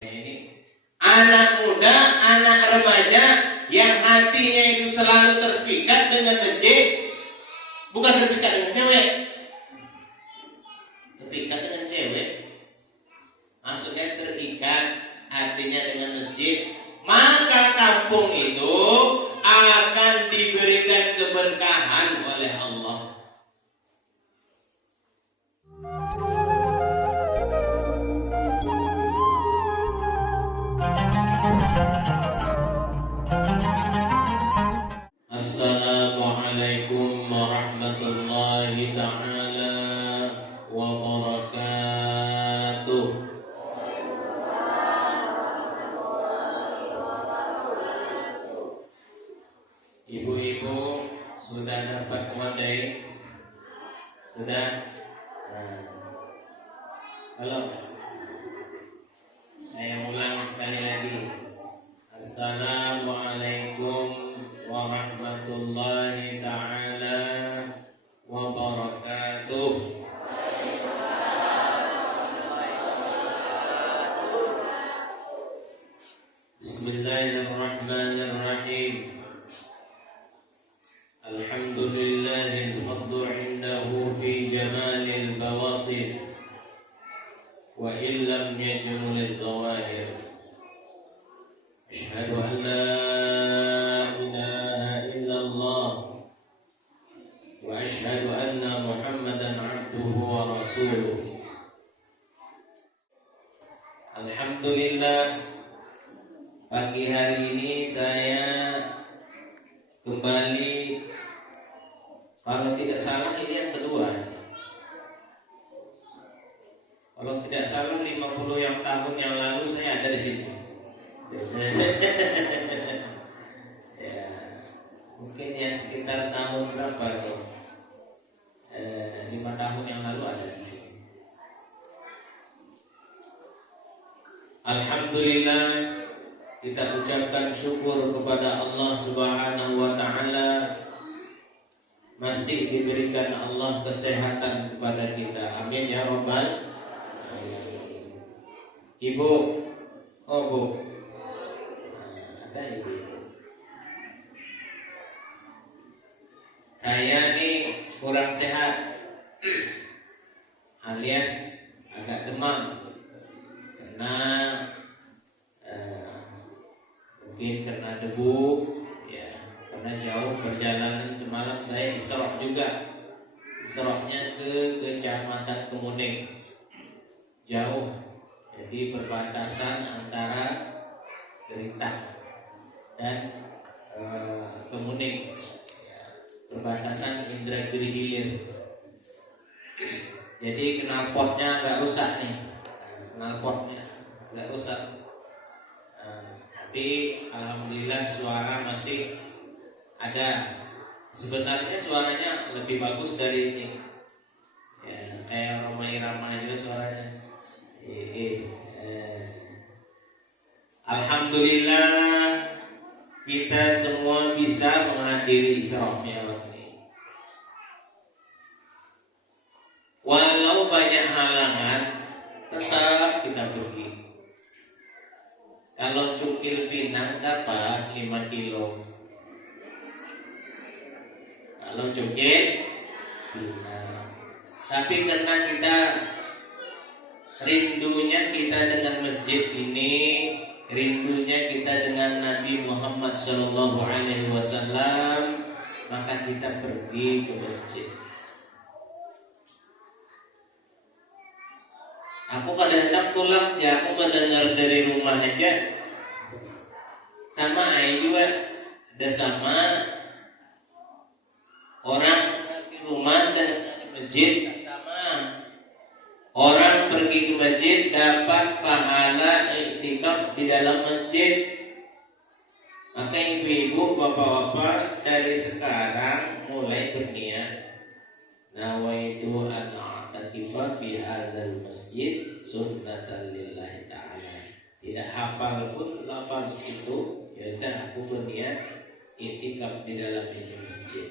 Ini anak muda, anak remaja yang hatinya itu selalu terpikat dengan masjid, bukan terpikat dengan cewek, terpikat dengan cewek, maksudnya terikat hatinya dengan masjid, maka kampung itu akan diberikan keberkahan oleh Allah. Assalamualaikum warahmatullahi ta'ala wabarakatuh. Ibu-ibu sudah dapat memadai? Sudah? Halo. Saya ulang sekali lagi. Assalamualaikum warahmatullahi ta'ala wabarakatuh. Bismillahirrahmanirrahim. Alhamdulillahil fadlu indahu fi jamalil bawatin wa illam yajmulil zawahir. Asyhadu an la ilaha illallah wa asyhadu anna Muhammadan abduhu wa rasuluh. Alhamdulillah, pagi hari ini saya kembali, kalau tidak salah ini yang kedua. Kalau tidak salah 50 tahun yang lalu saya ada di sini. Ya, mungkin ya sekitar tahun berapa tuh? 5 tahun yang lalu ada di sini. Alhamdulillah, kita ucapkan syukur kepada Allah Subhanahu wa ta'ala, masih diberikan Allah kesehatan kepada kita. Amin ya rabbal alamin. Ibu, oh bu, ada ibu. Saya nih kurang sehat, alias agak demam, karena mungkin karena debu, ya, karena jauh perjalanan semalam. Saya isrok juga, isroknya ke Kecamatan Kemuning, jauh, jadi perbatasan antara Gerintah dan Kemuning, ya, perbatasan Indragiri Hilir. Jadi knalpotnya agak rusak nih, knalpotnya agak rusak. Tapi alhamdulillah suara masih ada. Sebenarnya suaranya lebih bagus dari ini, ya, kayak Romai Rama juga suaranya. Alhamdulillah kita semua bisa menghadiri isroknya ini. Walau banyak halangan, tetap kita pergi. Kalau Cukil Pinang dapat 5 kilo. Kalau Cukil Pinang. Tapi karena kita rindunya kita dengan masjid ini, rindunya kita dengan Nabi Muhammad SAW, maka kita pergi ke masjid. Aku kadang-kadang pulang ya, aku mendengar dari rumah aja. Sama Ai juga, ada sama orang di rumah dan di masjid sama. Orang pergi ke masjid dapat pahala iktikaf di dalam masjid. Maka ibu-ibu, bapak-bapak, dari sekarang mulai berniat, nawaitu an a'takifa fi hadzal masjid sunnatan lillahi ta'ala. Tidak hafal pun lafaz itu, ya udah aku berniat iktikaf di dalam ini masjid.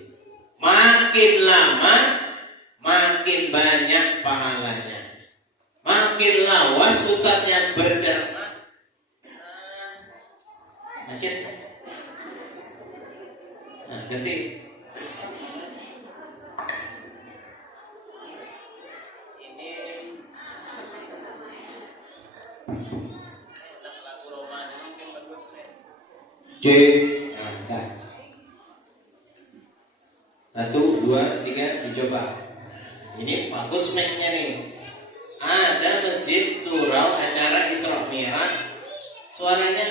Makin lama makin banyak pahalanya. Makin lawas ustadznya berceramah, Detik. C. Nah, 1, 2, 3 dicoba. Ini bagus mic-nya nih. Ada masjid surau acara Isra Mi'raj, suaranya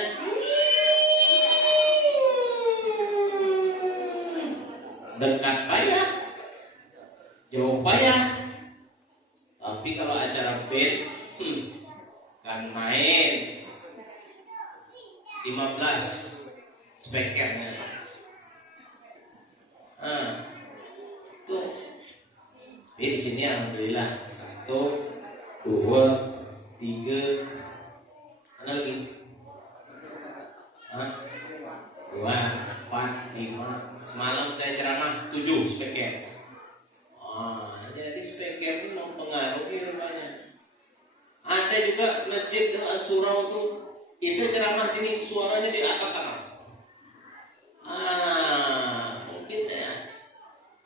dekat payah, jauh payah. Tapi kalau acara band kan main 15 speakernya. Tuh. Di sini alhamdulillah 1, 2, 3, ada lagi? 2, 4, 5. Semalam saya ceramah 7 speaker. Jadi speaker itu mempengaruhi rupanya. Ada juga masjid surau tuh, itu ceramah sini suaranya di atas sana. Mungkin ya.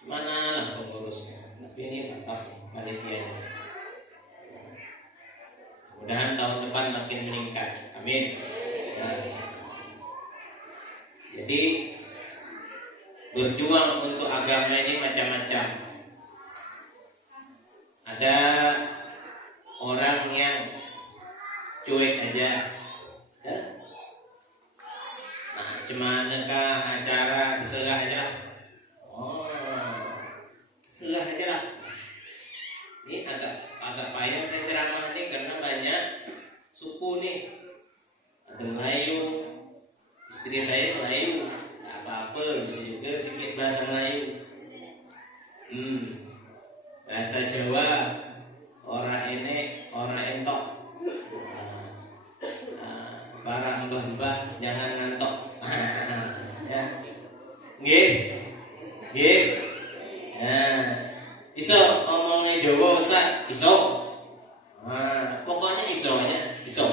Mana lah pengurusnya. Tapi ini tetap panitia. Mudah-mudahan tahun depan makin meningkat. Amin. Jadi berjuang untuk agama ini macam-macam. Ada orang yang cuek aja. Cumanakah acara diserah aja lah. Serah aja lah. Ini agak payah saya ceramah nih karena banyak suku nih. Ada Melayu, istri saya Melayu, tak apa-apa, bisa juga sedikit bahasa Melayu. Bahasa Jawa, orang ini, orang entok. Para mbah-mbah jangan ngantok. Ya. Nggih. Iso ngomongnya Jawa Ustaz, iso. Pokoknya isonya, iso.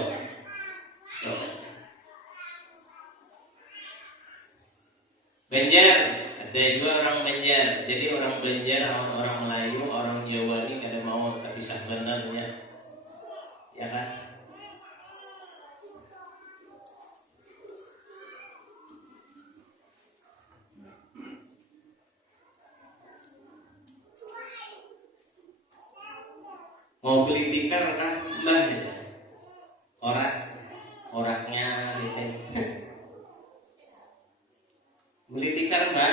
Banjar, ada juga orang Banjar. Jadi orang Banjar, orang Melayu, orang Jawa ini kada mau tak bisa benarnya. Ya kan? Mau beli tikar kan mbah ya. Oraknya gitu. Beli tikar mbah.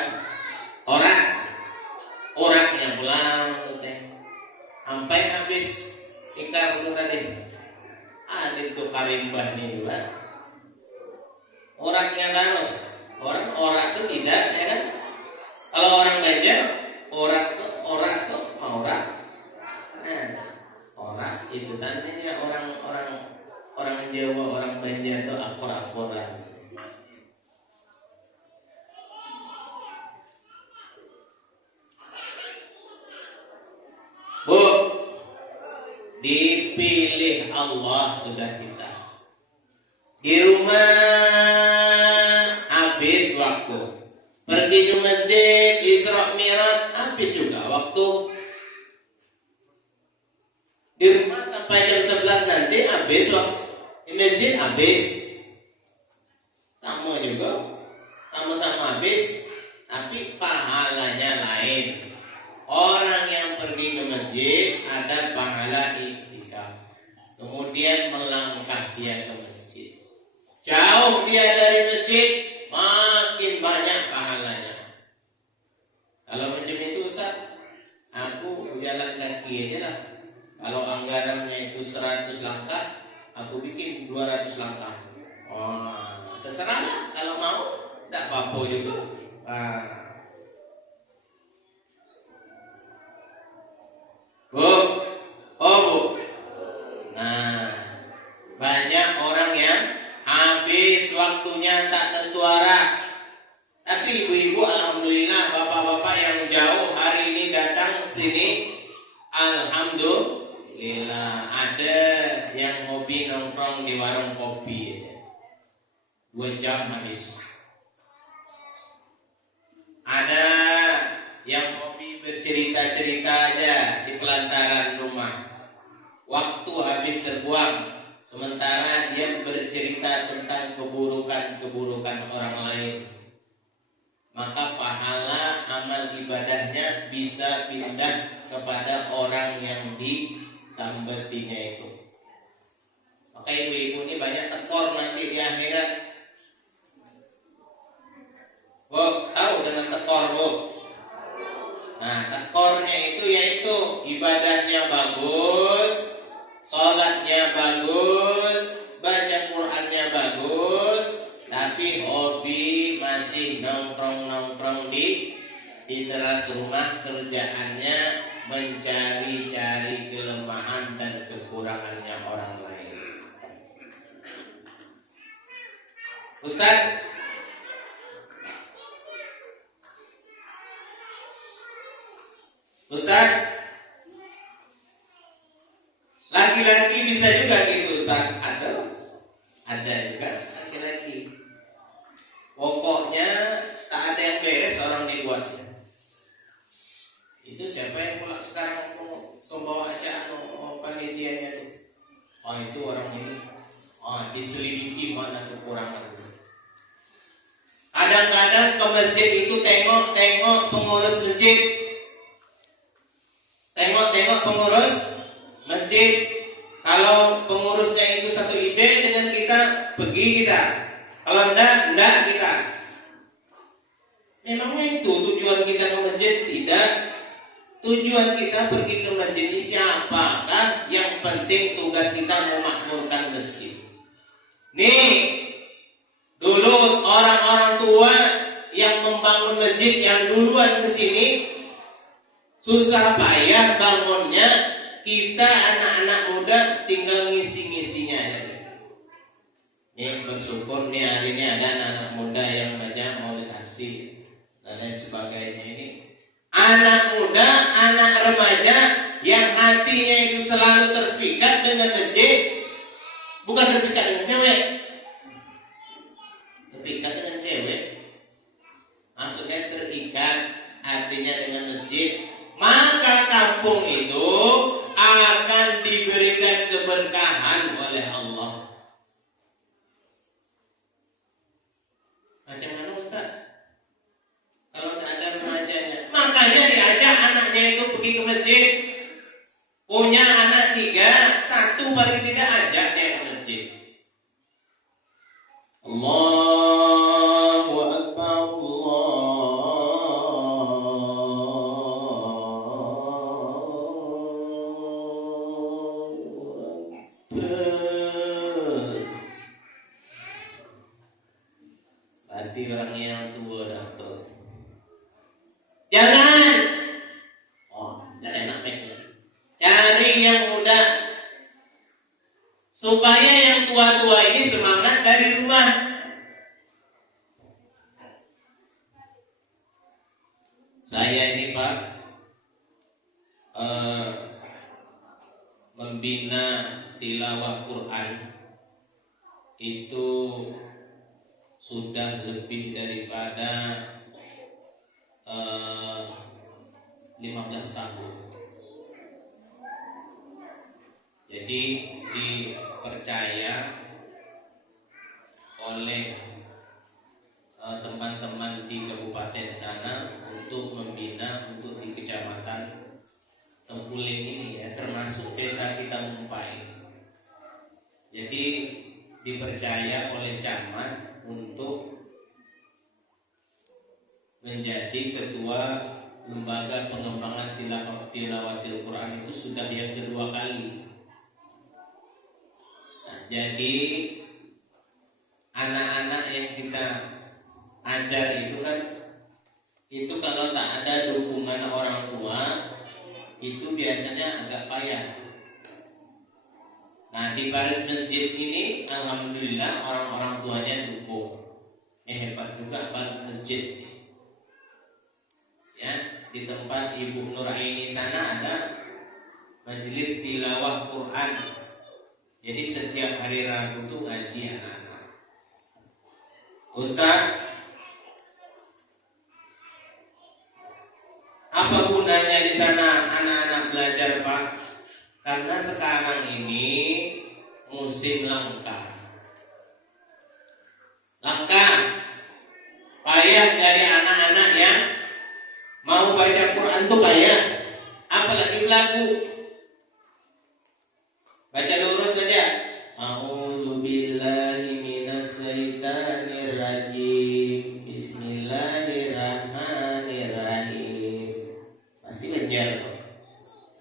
Oraknya pulang gitu. Sampai habis tikar itu tadi. Itu karimbah nih mbah. Oraknya terus. Orak itu tidak ya kan. Kalau orang Banjar orak tuh orak. Orang itu tandanya orang Jawa, orang Banjar itu akor-akoran. Bu, dipilih Allah sudah kita. Di rumah habis waktu. Pergi ke masjid Isra Mi'raj habis juga waktu. Di rumah sampai jam 11 nanti habis waktu. Di masjid habis. Sama juga. Sama-sama habis. Tapi pahalanya lain. Orang yang pergi ke masjid ada pahala iktikaf. Kemudian melangkah dia ke masjid. Jauh dia dari masjid, makin banyak pahalanya. Kalau macam itu Ustaz, aku jalan kaki aja lah. Kalau anggarannya itu 100 langkah, aku bikin 200 langkah. Terserah lah. Kalau mau, tak apa-apa juga. Bu. Nah, banyak orang yang habis waktunya tak tentu arah. Tapi ibu-ibu alhamdulillah, bapak-bapak yang jauh hari ini datang sini, alhamdulillah. Ada yang hobi nongkrong di warung kopi 2 jam habis. ada yang hobi bercerita-cerita aja di pelantaran rumah. Waktu habis terbuang, sementara dia bercerita tentang keburukan-keburukan orang lain. Maka pahala amal ibadahnya bisa pindah kepada orang yang disambetinya itu. Maka ibu-ibu ini banyak tekor nanti di akhirat. Bu, tahu dengan tekor, Bu? Nah, tekornya itu yaitu ibadahnya bagus, sholatnya bagus, baca Qur'annya bagus, tapi hobi masih nongkrong-nongkrong di teras rumah, kerjaannya mencari-cari kelemahan dan kekurangannya orang lain. Ustaz, laki-laki bisa juga gitu, Ustaz? Ada juga laki-laki. Pokoknya tak ada yang beres orang dibuatnya. Itu siapa yang pula sekarang membawa aja panitianya itu? Oh, itu orang ini. Oh, diselidiki mana kekurangan. Kadang-kadang ke masjid itu tengok pengurus masjid. Tengok pengurus masjid. Kalau pengurusnya itu satu ide dengan kita, pergi kita. Kalau enggak kita. Memangnya itu tujuan kita ke masjid? Tidak. Tujuan kita pergi ke masjid ini siapakah? Yang penting tugas kita memakmurkan masjid. Nih, dulu orang-orang tua yang membangun masjid yang duluan ke sini susah payah bangunnya, kita anak-anak muda tinggal ngisi-ngisinya aja. Ini bersyukur nih hari ini ada anak muda yang baca maulid aksi dan lain sebagainya. Ini anak muda, anak remaja yang hatinya itu selalu terpikat dengan masjid, bukan terpikat dengan cewek, terpikat dengan cewek, maksudnya terikat hatinya dengan masjid. Maka kampung itu akan diberikan keberkahan oleh Allah. Macam mana Ustaz? Kalau tidak ada remajanya, makanya diajak anaknya itu pergi ke masjid. Punya anak 3, 1 paling tidak ajak dia ke masjid. Allahu Akbar, berarti orang yang tua dah tuh. Jangan. Oh, tidak enak ya. Cari yang muda supaya yang tua-tua ini semangat dari rumah. Saya ini Pak membina tilawah Quran itu sudah lebih daripada 15 tahun. Jadi dipercaya oleh teman-teman di kabupaten sana untuk membina untuk di kecamatan Tengkuling ini ya, termasuk desa kita Mumpai. Jadi dipercaya oleh camat untuk menjadi ketua lembaga pengembangan tilawatil Quran itu sudah yang kedua kali. Nah, jadi anak-anak yang kita ajar itu kan, itu kalau tak ada dukungan orang tua itu biasanya agak payah. Nah, di balik masjid ini alhamdulillah orang-orang tuanya dukung. Hebat juga balik masjid. Ya, di tempat Ibu Nuraini sana ada majelis tilawah Quran. Jadi setiap hari Rabu itu ngaji anak-anak. Ustaz, Apa gunanya di sana anak-anak belajar, Pak? Karena sekarang ini musim langka. Langka. Payah dari anak-anak yang mau baca Quran tuh payah. Apalagi lagu. Baca lurus saja. A'udzu billahi minas syaitonir rajim. Bismillahirrahmanirrahim. Pasti benar.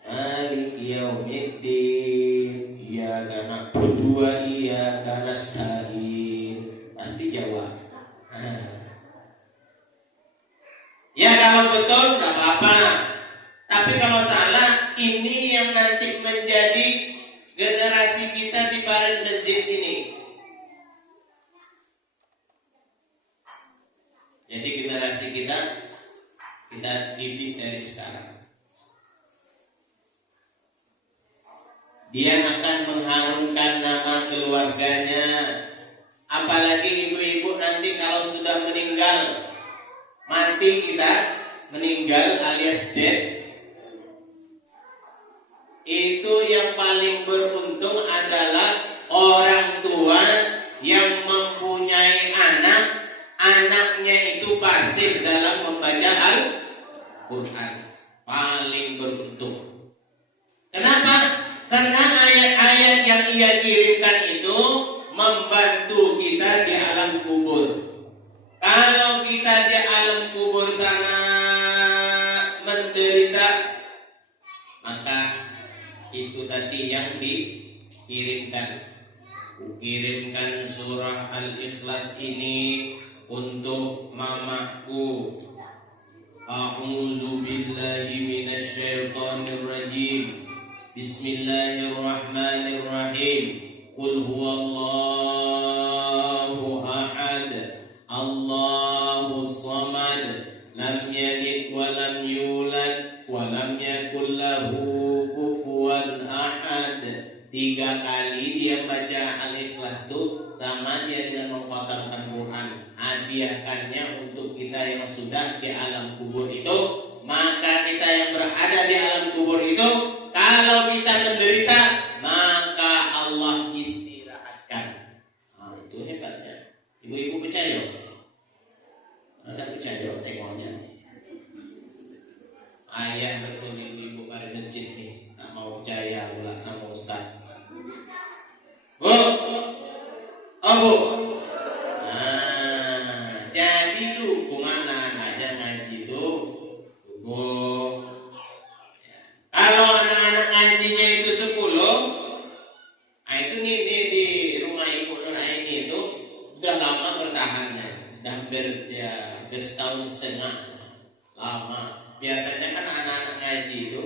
Maliki yaumiddin. Iyyaka na'budu wa iyyaka nasta'in. Pasti jawab. Ya kalau betul tidak apa-apa. Tapi kalau salah, ini yang nanti menjadi generasi kita di parit masjid ini. Jadi generasi kita didik dari sekarang. Dia akan mengharumkan nama keluarganya. Apalagi ibu-ibu nanti kalau sudah meninggal, mati kita, meninggal alias dead, itu yang paling beruntung adalah orang tua yang mempunyai anak, anaknya itu fasih dalam membaca Al-Quran. Paling beruntung. Kenapa? Karena ayat-ayat yang ia kirimkan itu membantu kita di alam kubur. Kalau kita di alam kubur sana menderita, maka itu tadi yang dikirimkan. Kirimkan surah Al-Ikhlas ini untuk mamaku. A'udzu billahi minasyaitonir rajim. Bismillahirrahmanirrahim. Qul huwallahu ahad. Allahus samad. Lam yalid wa lam yulad wa lam yakul lahu kufuwan ahad. 3 kali dia baca Al-Ikhlas itu sama dia dengan mengkhatamkan Quran. Hadiahkannya untuk kita yang sudah di alam kubur itu. Maka kita yang berada di alam kubur itu, kalau kita menderita, maka Allah istirahatkan. Nah, itu hebatnya. Ibu-ibu percaya? Ada percaya tengoknya. Ayah betul ibu-ibu pada masjid nih, tak mau percaya pula sama Ustaz. Bu, Bu. Nah, jadi dukungan anak-anaknya ngaji itu, Bu. Kalau anak-anak ngajinya itu 10, nah itu nih di rumah Ibu Nur Aini itu udah lama bertahannya, udah bersetahun setengah lama. Biasanya kan anak-anak ngaji itu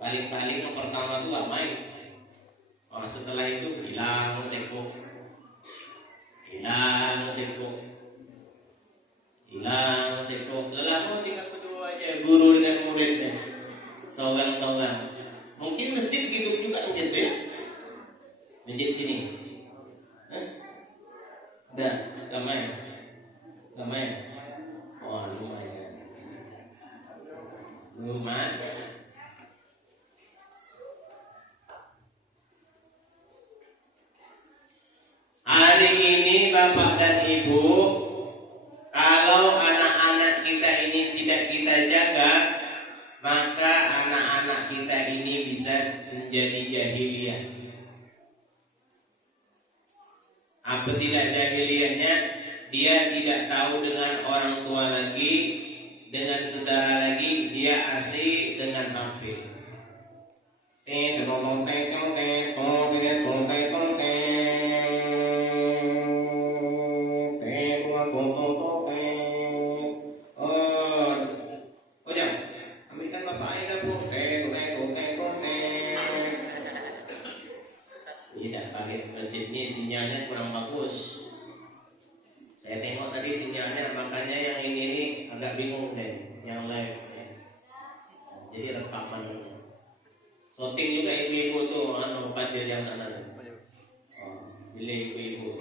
paling-paling yang pertama itu lama. Setelah itu hilang cekuk, lama tingkat kedua aja guru dengan muridnya, tonggang. Mungkin masjid gitu juga masjid ya, masjid sini, udah lumayan, oh lumayan. Hari ini Bapak dan Ibu, kalau anak-anak kita ini tidak kita jaga, maka anak-anak kita ini bisa menjadi jahiliyah. Apa tidak jahiliyahnya? Dia tidak tahu dengan orang tua lagi, dengan saudara lagi, dia asik dengan HP. Tidak pakai masjidnya sinyalnya kurang bagus. Saya tengok tadi sinyalnya, makanya yang ini agak bingung deh, yang live ya. Jadi rekaman. Shooting juga ibu-ibu tuh, fajr yang sana. Bila ibu-ibu,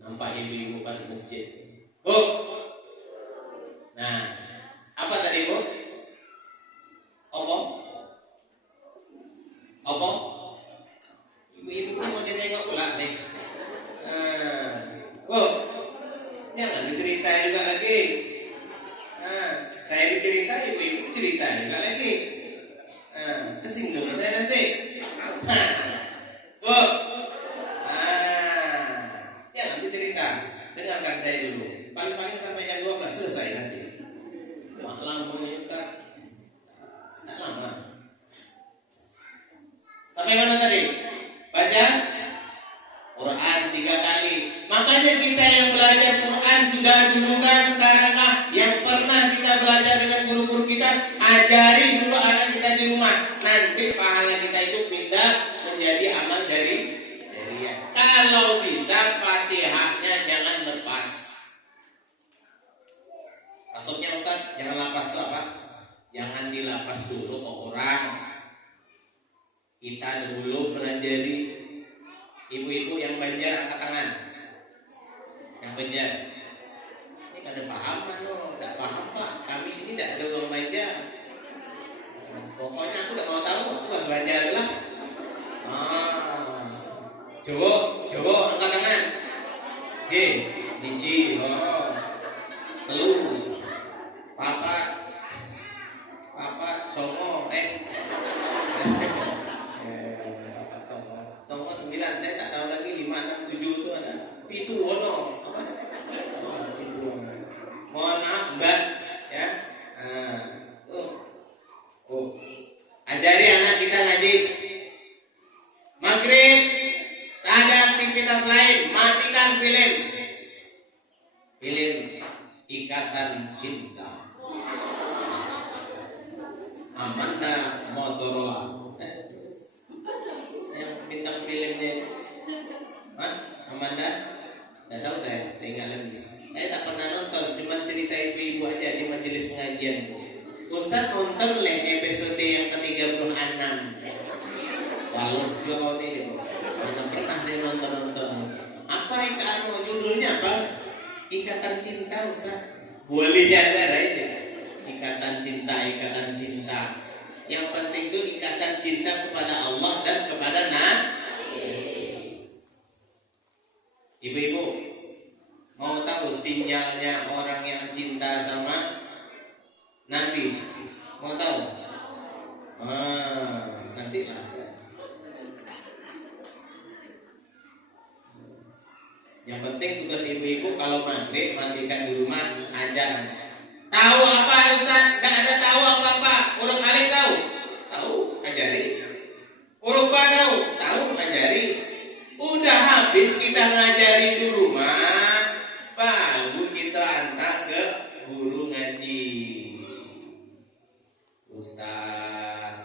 nampak ibu-ibu kan di masjid. Bu, nah apa tadi Bu? Bu, jangan dicerita juga lagi. Nah, saya dicerita, ibu-ibu cerita juga lagi. Nah, kesinggung saya nanti. Nah, Bu, jangan dicerita. Dengarkan saya dulu. Paling-paling sampai jam 12 selesai nanti. Malam punya sekarang. Tidak lama. Sampai mana tadi? Baca Quran 3 kali. Makanya kita yang belajar Quran sudah dulu kan, sekarang lah yang pernah kita belajar dengan guru-guru kita, ajari dulu anak kita di rumah. Nanti pahala kita itu pindah menjadi amal jariah. Kalau bisa Fatihahnya jangan lepas. Maksudnya Ustaz, jangan lapas apa? Jangan dilapas dulu ke orang. Kita dulu pelajari. Ibu-ibu yang Banjar angkat tangan. Yang Banjar. Ini kada paham kan lo? Tidak paham Pak. Kami sini tidak ada orang Banjar. Pokoknya aku tidak mau tahu. Aku harus Banjar lah. Jowo angkat tangan. Niji, telu, papat, songo, Songo 9, saya tak tahu lagi 5, 6, 7 itu ada. Itu wono, apa? Itu. Mohon maaf, enggak, ya. Ajari anak kita ngaji. Maghrib, ada aktivitas lain, matikan film. Film Ikatan Cinta. Amanda Motorola. Bintang filmnya Amanda, tidak tahu saya, tinggal lagi. Saya tak pernah nonton, cuma cerita ibu-ibu aja di majelis pengajian. Ustaz nonton episode yang ke-36. Kalau jauh ini, mana pernah saya nonton. Apa judulnya apa? Ikatan Cinta Ustaz. Boleh jaga aja. Ikatan cinta. Yang penting itu ikatan cinta kepada Allah dan kepada Ibu-ibu mau tahu sinyalnya orang yang cinta sama Nabi? Mau tahu? Nantilah. Yang penting tugas ibu-ibu kalau maghrib mandikan di rumah ajar. Tahu apa Ustaz? Gak ada tahu apa-apa. Huruf alif tahu? Tahu, ajari. Huruf ba tahu, ajari. Udah habis kita ngajari di rumah, baru kita antar ke guru ngaji. Ustaz,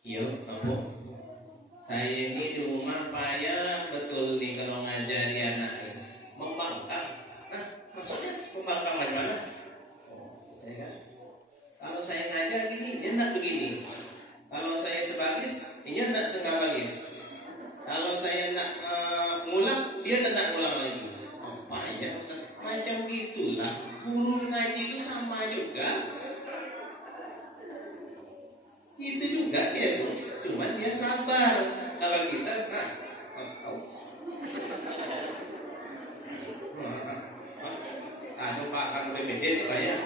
yuk, kamu. Saya ini di rumah payah betul nih kalau ngajari anak. Membangkang. Maksudnya membangkang bagaimana? Kalau saya ngajar gini, dia enggak begini. Kalau saya sebagis, dia enggak setengah bagis. Kalau saya enggak ngulang, dia tidak ngulang lagi. Apa aja macam gitulah. Guru ngaji itu sama juga. Itu juga dia, cuman dia sabar. Kalau kita, Pak kan PBB itu kayak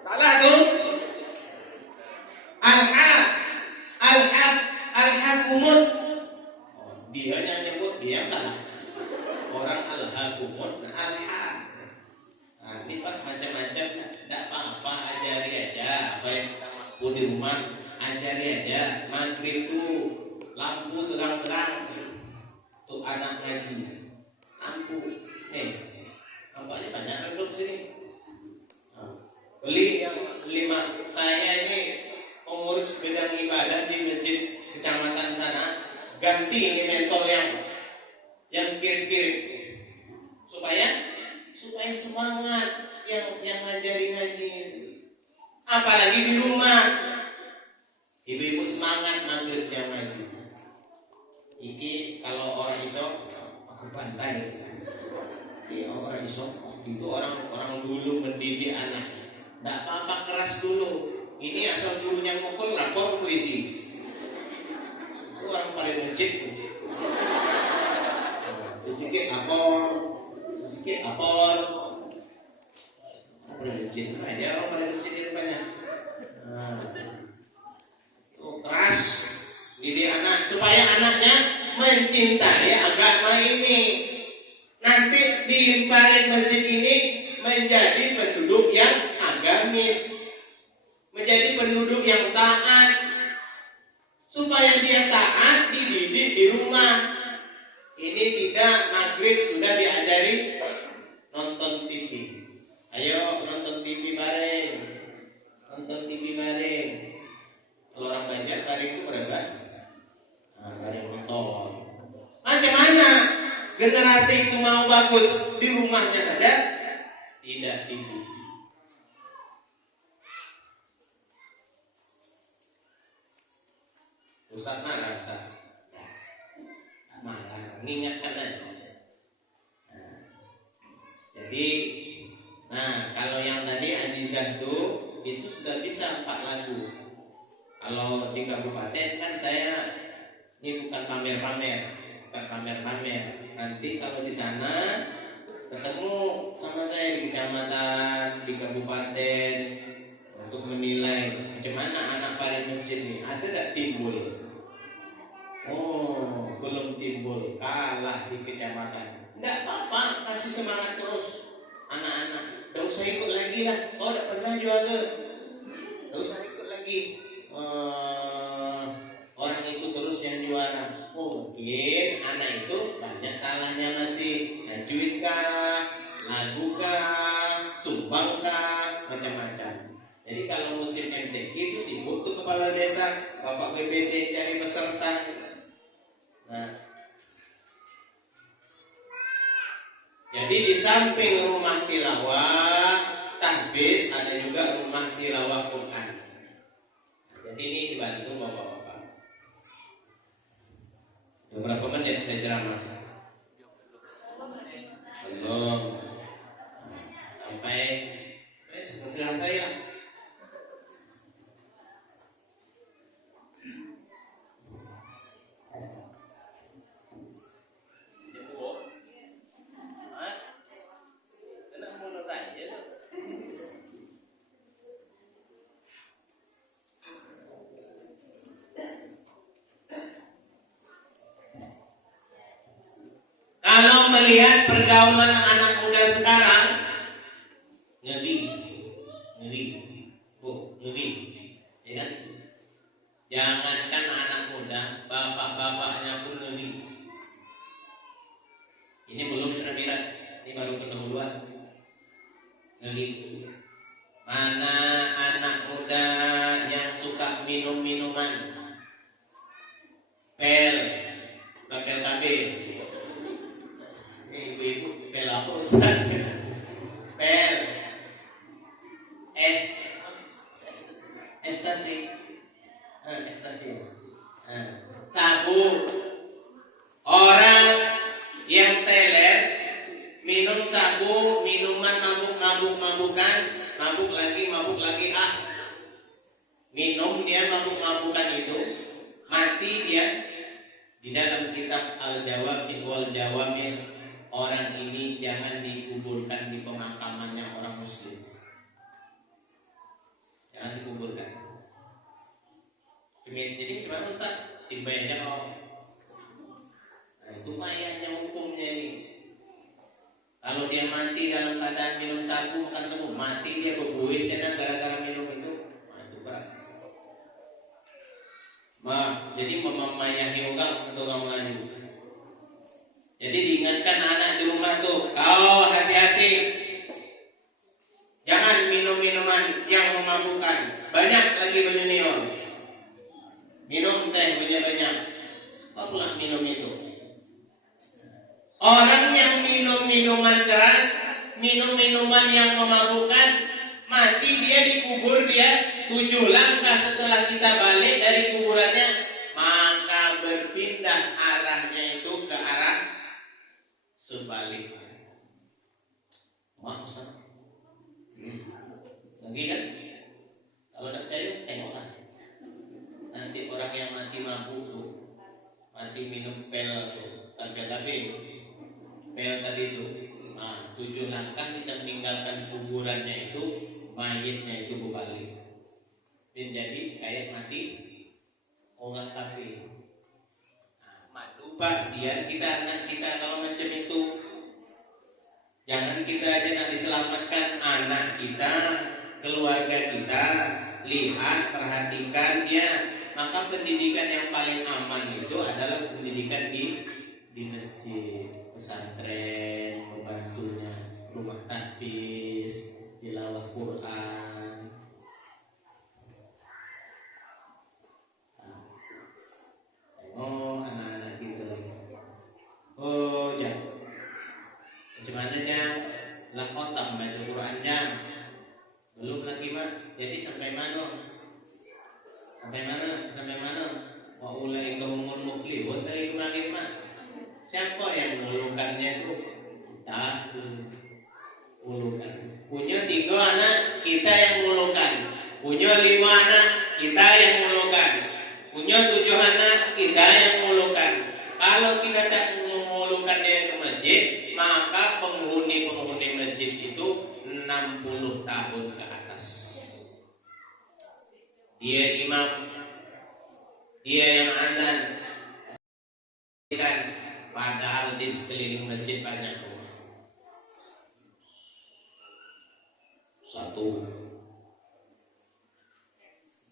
salah tuh. Al-hakumut. Dia yang nyebut dia salah. Orang al-hakumut al-ha. Ini Pak macam-macam. Tidak apa-apa, ajari aja. Baik aku di rumah, ajari aja. Maghrib itu lampu terang-terang untuk anak ngaji. Lampu, nampaknya banyak duduk sini. Beli yang 5. Saya ini pengurus bidang ibadah di masjid kecamatan sana. Ganti ini mentol yang kiri-kiri supaya semangat yang ngajari ngaji. Apalagi di rumah, ibu-ibu semangat maghrib yang ngaji. Iki kalau orang iso aku bantai. Iya orang iso itu orang dulu mendidik anak. Tidak apa-apa keras dulu. Ini asal gurunya mukul lapor polisi. Itu orang paling masjid. Nah, supaya anaknya mencintai agama ini. Nanti di balik masjid ini menjadi penduduk yang agamis, menjadi penduduk yang taat. Supaya dia taat, dididik di rumah. Ini tidak maghrib sudah diajari nonton TV. Ayo nonton TV bareng. Nonton TV bareng. Kalau orang banyak bareng itu berapa? Nah, bareng nonton. Macam mana generasi itu mau bagus di rumahnya saja? Tidak dididik. Ustaz marah, Ustaz. Marah, mengingatkan aja. Jadi, kalau yang tadi Azizah itu sudah bisa 4 lagu. Kalau di kabupaten kan saya ini bukan pamer-pamer, bukan pamer-pamer. Nanti kalau di sana ketemu sama saya di kecamatan, di kabupaten untuk menilai bagaimana anak paling masjid ini. Ada tidak timbul? Oh, belum timbul, kalah di kecamatan. Tidak apa-apa, kasih semangat terus anak-anak. Tidak usah ikut lagi lah. Oh, tidak pernah juara. Tidak usah ikut lagi. Orang itu terus yang juara. Mungkin anak itu banyak salahnya masih. Najwid kah, lagu kah, sumbang kah, macam-macam. Jadi kalau musim MTQ itu sibuk tuh kepala desa, bapak BPD cari peserta. Nah, jadi di samping rumah tilawah tahfiz ada juga rumah tilawah Quran. Jadi ini dibantu bapak-bapak. Beberapa menit saya ceramah. Belum sampai silahkan saya. Kalau melihat pergaulan anak muda sekarang, ngeri, ya kan? Jangankan anak muda, bapak-bapaknya pun ngeri. Ini belum serbirat, ini baru pendahuluan. Ngeri. Mana anak muda yang suka minum minuman? Pel KB. Ibu-ibu pel apa Ustaz? Pel ekstasi. Sabu. Orang yang teler minum sabu, minuman mabuk-mabukan, mabuk lagi minum dia mabuk-mabukan itu, mati dia. Di dalam kitab Al-Jawabin wal Jawamil, orang ini jangan dikuburkan di pemakamannya orang muslim. Jangan dikuburkan. Jadi gimana Ustaz? Dibayarnya mau. Nah, itu mayatnya hukumnya ini. Kalau dia mati dalam keadaan minum sabu, kan semua mati dia berbuih senang gara-gara minum itu. Nah, itu berat. Jadi memayahi orang atau orang lain. Jadi diingatkan anak di rumah tuh, kau hati-hati, jangan minum minuman yang memabukkan. Banyak lagi junior minum teh banyak. Apa pula minum itu? Orang yang minum minuman keras, minum minuman yang memabukkan, mati dia dikubur dia 7 langkah setelah kita balik dari kuburannya, maka berpindah arahnya itu ke arah sebaliknya. Maksud lagi kan? Kalau nak percaya, tengoklah. Nanti orang yang mati mabuk tuh, mati minum pel tuh, pel tadi itu. Nah, 7 langkah kita meninggalkan kuburannya itu, mayitnya itu berbalik. Dan jadi kayak mati orang kafir. Pak, sian kita anak kita kalau macam itu. Jangan kita aja nak diselamatkan anak kita, keluarga kita. Lihat, perhatikan dia. Maka pendidikan yang paling aman itu adalah pendidikan di masjid, pesantren, membantunya, rumah tahfiz, tilawah Quran. Oh, anak-anak gitu. Oh, ya. Bagaimana ya? Lah khotam baca Qurannya. Belum lagi mah. Jadi sampai mana? Sampai mana? Wa ulaika humul muflihun dari kemarin mah. Siapa yang mengeluhkannya itu? Kita mengeluhkan. Punya 3 anak, kita yang mengeluhkan. Punya 5 anak, kita yang mengeluhkan. Punya 7 anak, kita yang mengeluhkan. Kalau kita tak mengeluhkan dia ke masjid, maka penghuni masjid itu 60 tahun ke atas. Dia imam, dia yang azan. Padahal di sekeliling masjid banyak rumah. 1,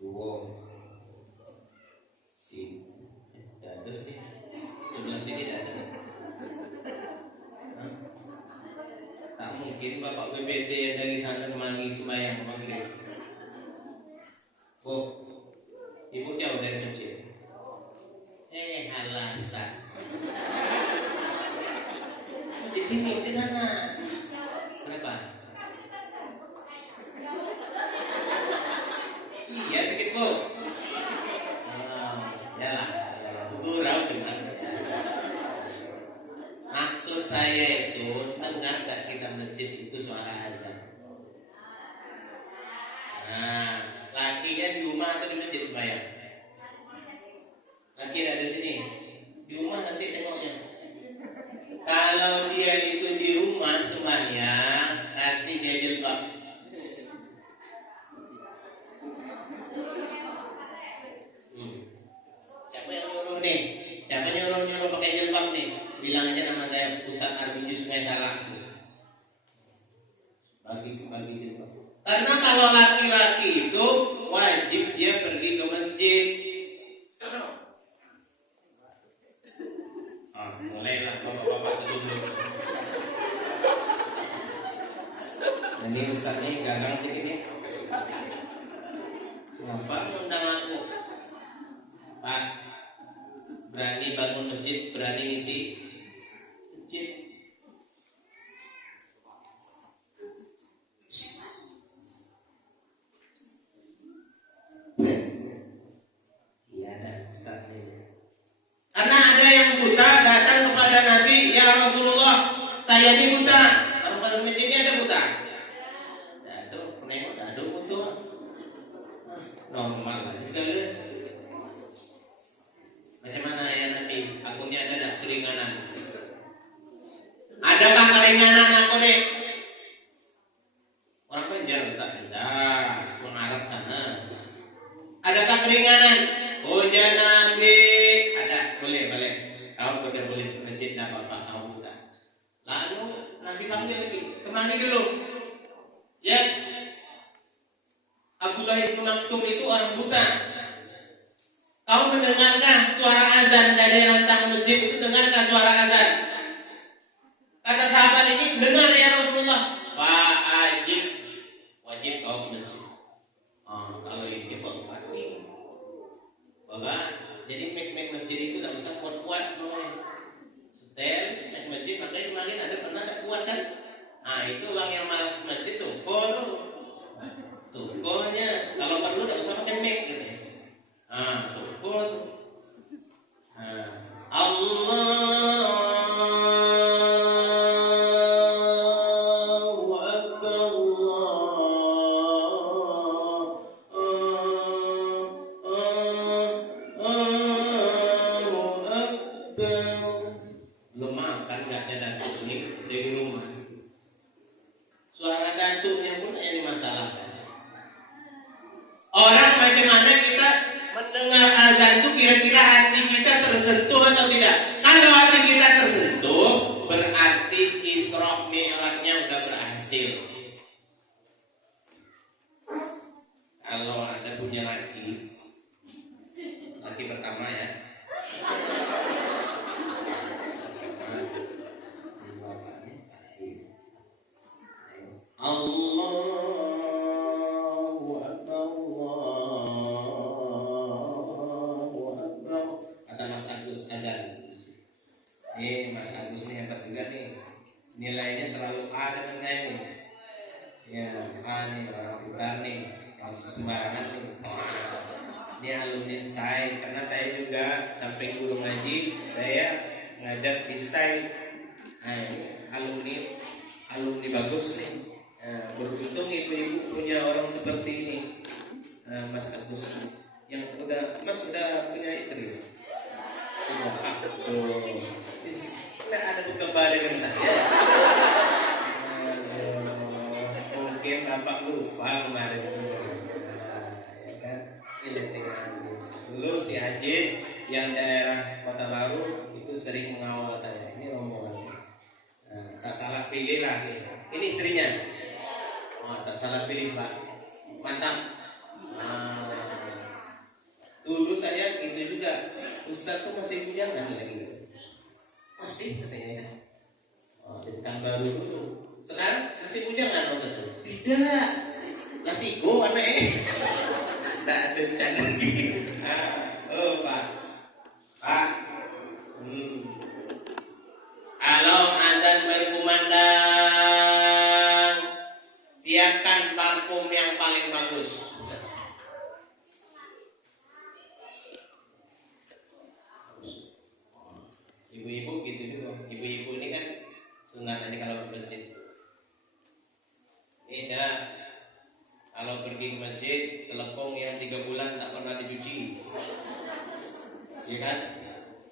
2, 3. Tidak ada nih. Sebelah sini tidak ada. Tak mungkin bapak BPT yang dari sana kemari sembahyang maghrib. Oh, ibu jauh dari masjid. Alasan. Di sini, di sana. Kenapa? Iya sedikit bu. Yalah, gurau cuman. Maksud saya itu, dengar tak kita masjid itu suara azan. Nah, laki kan di rumah atau di masjid sembahyang? Laki ada di sini. Di rumah nanti tengoknya. Kalau dia itu di rumah sembahyang, kasih dia jilbab. Siapa yang nyuruh nih? Siapa nyuruh pakai jilbab nih? Bilang aja nama saya Ustaz Arbijus Salah. Bagi jilbab. Karena kalau laki-laki itu wajib dia pergi ke masjid. Mulailah bapak-bapak tertunduk. Ini Ustaznya gagang sedikit. Kenapa undang aku? Pak, berani bangun masjid, berani ngisi masjid. Iya ada Ustaznya. Karena ada yang buta datang kepada Nabi, ya Rasulullah, saya ini buta. Kalau pada masjid ini ada buta. Aduh, nengok, aduh butuh. Normal lah, misalnya. Bagaimana ya Nabi? Aku ini ada keringanan. Adakah keringanan aku nih? Orang Banjar Ustaz, orang Arab sana. Adakah keringanan? Hujan Nabi. Boleh. Kau boleh masjid dan bapak kau buta. Lalu Nabi panggil lagi, kemana dulu? Ya, Abdullah bin Maktum itu orang buta. Kau mendengarkah suara azan dari lantang masjid itu? Dengarkah suara azan? Kata sahabat ini, dengar ya Rasulullah. Wajib kau masjid. Kalau ini kok pagi. Bapak. Jadi mek masjid itu tak bisa kuat setel mek masjid, makanya kemarin ada pernah tak kuat kan? Itu orang yang malas masjid syukurnya kalau perlu tak usah pakai mek gitu. Syukur. Allahu Akbar. Belum makan gak ada datuk ini dari rumah. Suara datuknya pun yang dimasalahkan. Orang macam mana kita mendengar azan itu kira-kira hati kita tersentuh atau tidak? Kalau Agus. Mas Agus nih hebat juga nih. Nilainya selalu A dengan saya nih. Ya, A nih orang pintar nih. Kalau sembarangan nih. Ini alumni style karena saya juga sampai guru ngaji, saya ngajar di style. Nah, ini alumni bagus nih. Beruntung ibu-ibu punya orang seperti ini. Mas Agus yang Mas udah punya istri. Tidak ada berkembang dengan saya. Mungkin Bapak lupa kemarin ya kan? Dulu si Ajis yang daerah Kota Baru itu sering mengawal saya. Ini rombongan. Tak salah pilih lah. Ini istrinya. Tak salah pilih Pak. Mantap. Dulu saya gitu juga. Ustaz tuh masih bujangan lagi. Masih katanya. Jadi kan baru dulu. Sekarang masih bujangan Ustaz tuh. Tidak. Latigo aneh. Tak ada bercanda lagi. Pak. Kalau azan berkumandang, siapkan parfum yang paling bagus. Ibu-ibu gitu juga. Ibu-ibu ini kan sunatan kalau ke masjid. Tidak. Kalau pergi ke masjid, telepon yang 3 bulan tak pernah dicuci. Ya kan?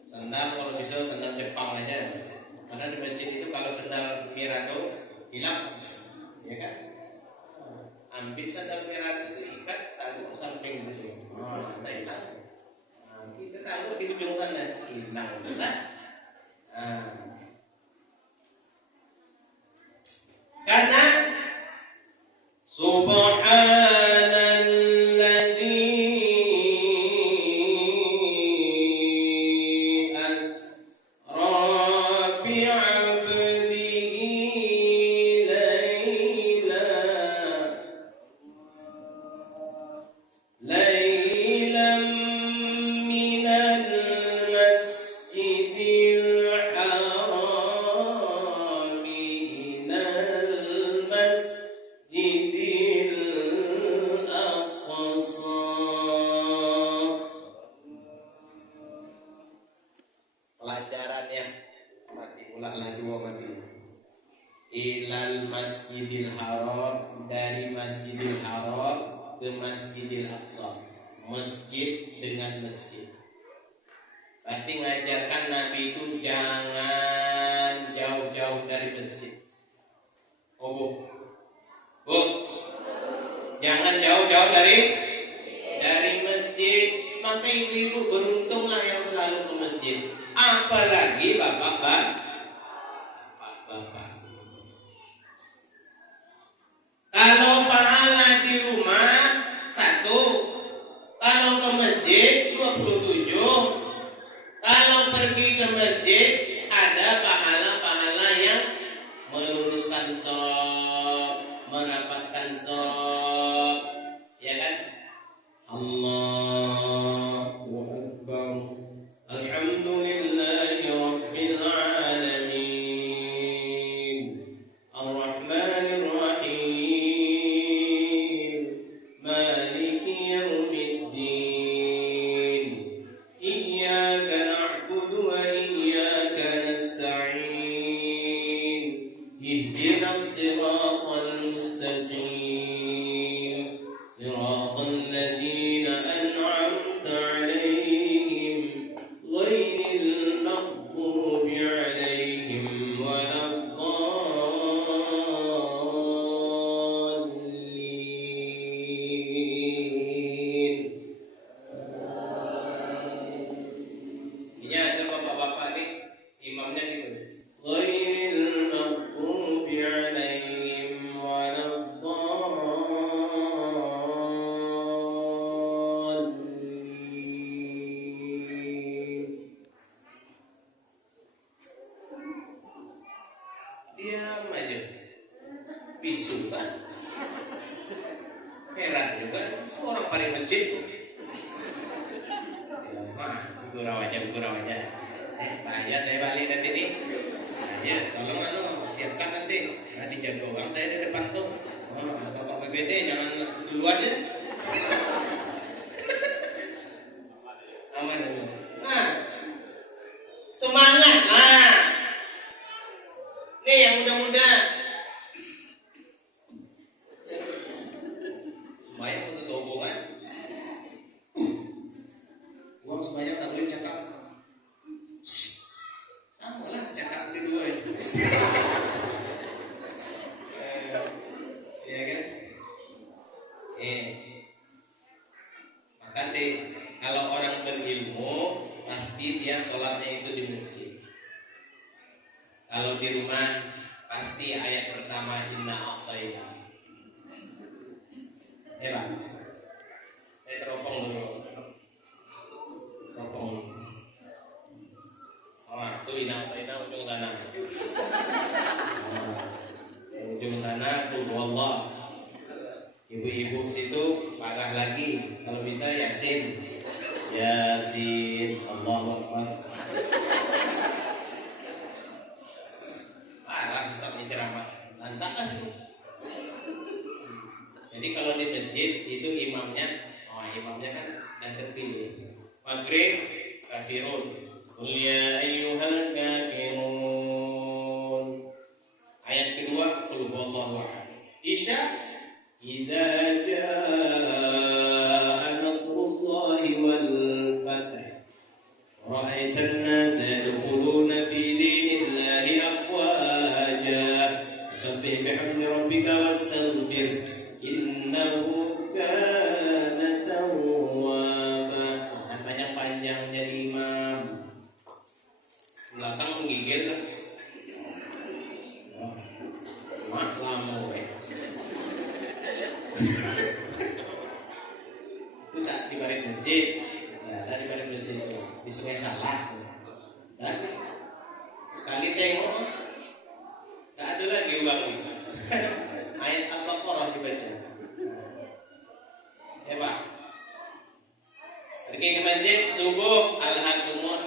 Sandal kalau bisa sandal Jepang aja. Karena di masjid itu kalau sandal Mirado hilang, ya kan? Ambil sandal Mirado itu ikat, taruh samping itu. Nah hilang. Kita taruh di ujung sana, hilang. Karena Subhanalladzi asra bi'abdihi laylan minal masjidil haram ilal masjidil aqsa. Pelajarannya mati pula lah dua mati. Ilal masjidil haram, dari masjidil haram ke masjidil aqsa. Masjid dengan masjid. Berarti ngajarkan Nabi itu jangan jauh-jauh dari masjid. Bu. Jangan jauh-jauh dari masjid. Maka ibu-ibu beruntunglah yang selalu ke masjid. Apalagi bapak-bapak. Kalau pahala di rumah 1, kalau ke masjid 27. Kalau pergi ke masjid ada pahala-pahala yang meluruskan shaf, merapatkan shaf, ya kan? Allahu Akbar. Alhamdulillahi Rabbil Alamin. Ar-Rahmanir Rahim. Maliki Yawmiddin. Iyyaka na'budu wa iyyaka nasta'in. Ihdinas siratal mustaqim. Siratal ladzina an'amta 'alaihim ghairil maghdubi 'alaihim waladdallin. Ini ada bapak-bapak nih, imamnya gitu. Ghairil maghdubi 'alaihim waladdallin. Diam aja. Bisu kan? Heran juga. Orang paling masjid tuh. Gurau aja. di masjid. Kalau di rumah pasti ayat pertama inna a'tayna. Ya Pak. Saya teropong dulu. Teropong. Oh, itu inna a'tayna ujung tanah. Ujung tanah tuh wallah. Ibu-ibu situ parah lagi. Kalau bisa Yasin. Yasin. Allahu Akbar. Parah bisa ceramah. Lantakan itu. Jadi kalau di masjid itu imamnya kan dan terpilih. Maghrib kafirun. Qul ya ayyuhal kafirun. Ayat kedua qul huwallahu ahad. Isya idza jaa nasrullahi wal fath. Ra'aitan nasa yadkhuluna fi dinillahi afwaja. Sabbih bihamdi rabbika wastaghfir. Innahu kana tawwaba. Panjang jadi imam. Belakang menggigil lah. Mak lama itu tak di balik masjid. Ya, di balik masjid itu di sungai salah. Dan sekali tengok tak ada lagi uang itu. Ayat Al-Baqarah dibaca. Ya Pak. Pergi ke masjid subuh al-hakumus.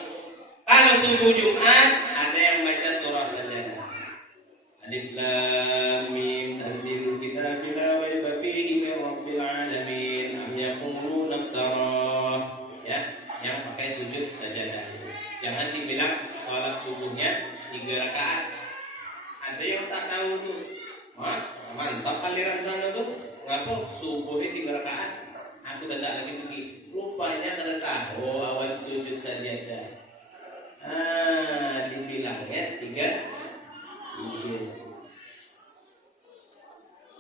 Kalau subuh Jumat ada yang baca surah Sajadah. Alif lam mim tanzilul kitabi la raiba fihi min rabbil alamin. Am yaquluna iftara. Ya, yang pakai sujud Sajadah. Jangan dibilang salat subuhnya 3 rakaat. Ada yang tak tahu tuh. Mantap aliran sana tuh. Ngapa subuhnya 3 rakaat? Aku tidak lagi pergi. Rupanya tidak tahu awal sujud Sajadah. Dibilang ya 3.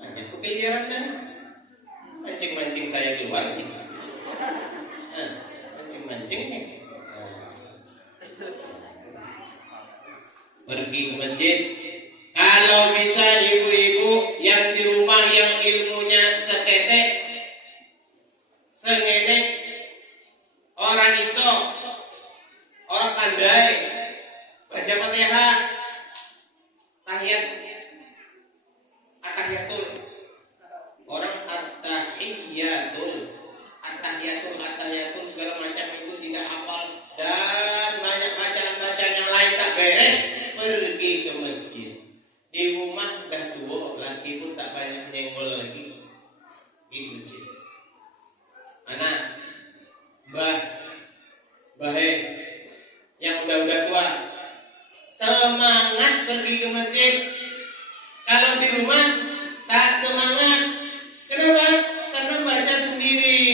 Banyak kekeliruan kan? Mancing-mancing saya keluar. Mancing-mancing. Pergi ke masjid. Kalau bisa ibu-ibu yang di rumah yang ilmunya seketek, sengenek, orang iso, orang pandai, baca Fatihah, atahiyatul, orang atahiyatul segala macam itu tidak hafal dan banyak bacaan yang lain tak beres, pergi ke masjid. Di rumah dah tua, laki pun tak banyak nyenggol lagi di masjid. Anak, bahe yang udah tua, semangat pergi ke masjid. Kalau di rumah tak semangat. Kenapa? Karena baca sendiri.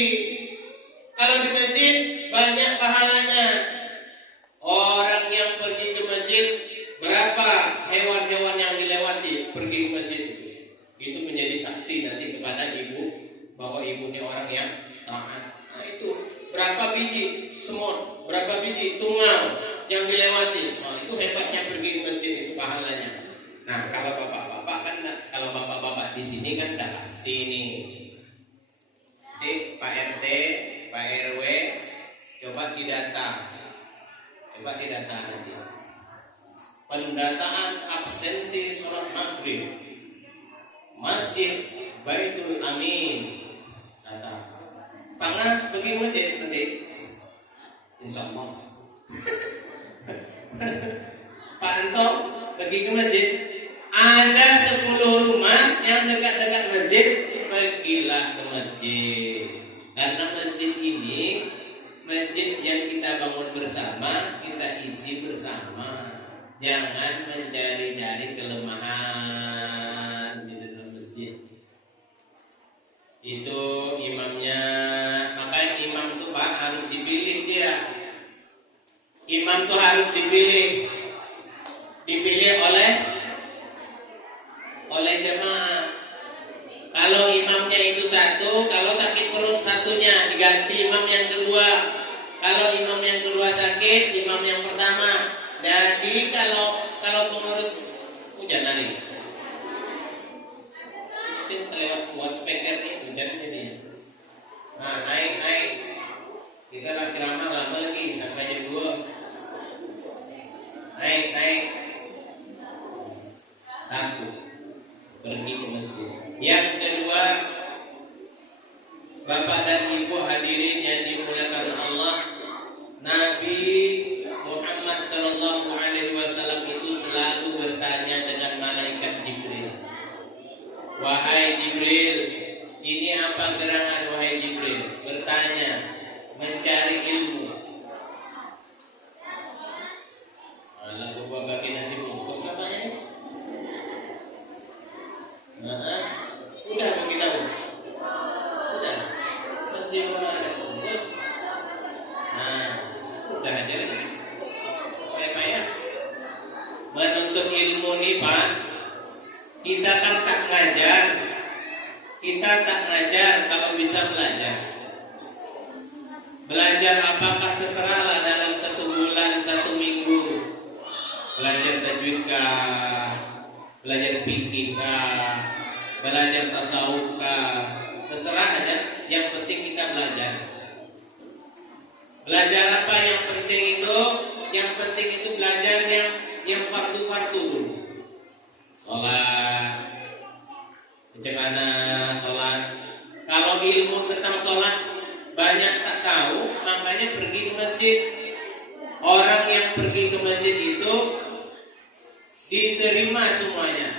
Kalau di masjid banyak pahalanya. Orang yang pergi ke masjid, berapa hewan-hewan yang dilewati pergi ke masjid itu menjadi saksi nanti kepada ibu bahwa ibu ini orang yang taat. Nah itu berapa biji semut, berapa biji tungau yang dilewati. Oh, itu hebatnya pergi ke masjid, itu pahalanya. Nah kalau bapak-bapak kan, kalau bapak-bapak di sini kan udah pasti nih. Jadi Pak RT, Pak RW, coba didata nanti. Pendataan absensi sholat maghrib Masjid Baitul Amin. Data. Tengah pergi masjid nanti. Insya Allah. Pak Anto pergi ke masjid. Ada 10 rumah yang dekat-dekat masjid, pergilah ke masjid. Karena masjid ini masjid yang kita bangun bersama, kita isi bersama. Jangan mencari-cari kelemahan di dalam masjid. Itu imamnya, makanya imam itu Pak harus dipilih dia. Imam itu harus dipilih oleh jemaah. Kalau imamnya itu satu, kalau sakit perut satunya diganti imam yang kedua. Kalau imam yang kedua sakit, imam yang pertama. Jadi kalau pengurus hujan nanti, mungkin lewat buat speaker nih hujan sini. Nah naik, kita lagi lama lagi sampai jam 2. Naik. 1 pergi ke masjid. Yang kedua, Bapak dan Ibu hadirin yang dimuliakan Allah, Nabi Muhammad Shallallahu Alaihi Wasallam itu selalu bertanya dengan malaikat Jibril. Wahai Jibril, ini apa gerangan wahai Jibril? Bertanya, mencari ilmu. Lalu bapak bagi nasi bungkus apa ya? Udah bagi tahu. Udah. Masih mau ada bungkus. Udah aja lah. Payah. Menuntut ilmu nih Pak, kita kan tak ngajar. Kita tak ngajar kalau bisa belajar. Belajar apakah terserahlah dalam 1 bulan, 1 minggu. Belajar tajwid kah, belajar fikih kah, belajar tasawuf kah, terserah aja. Yang penting kita belajar. Belajar apa yang penting itu? Yang penting itu belajar yang fardu-fardu dulu. Sholat, bagaimana sholat? Kalau ilmu tentang sholat banyak tak tahu, makanya pergi ke masjid. Orang yang pergi ke masjid itu diterima semuanya.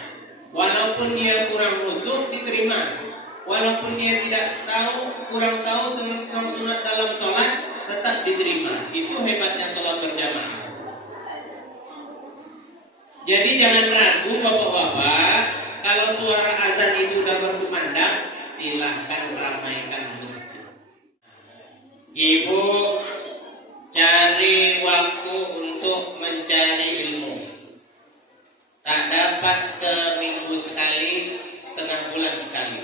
Walaupun dia kurang khusyuk diterima. Walaupun dia tidak tahu, kurang tahu tentang sunat dalam sholat, tetap diterima. Itu hebatnya sholat berjamaah. Jadi jangan ragu bapak-bapak, kalau suara azan itu sudah berkumandang, silahkan ramaikan masjid. Ibu cari waktu untuk mencari ilmu. Tak dapat seminggu sekali, setengah bulan sekali.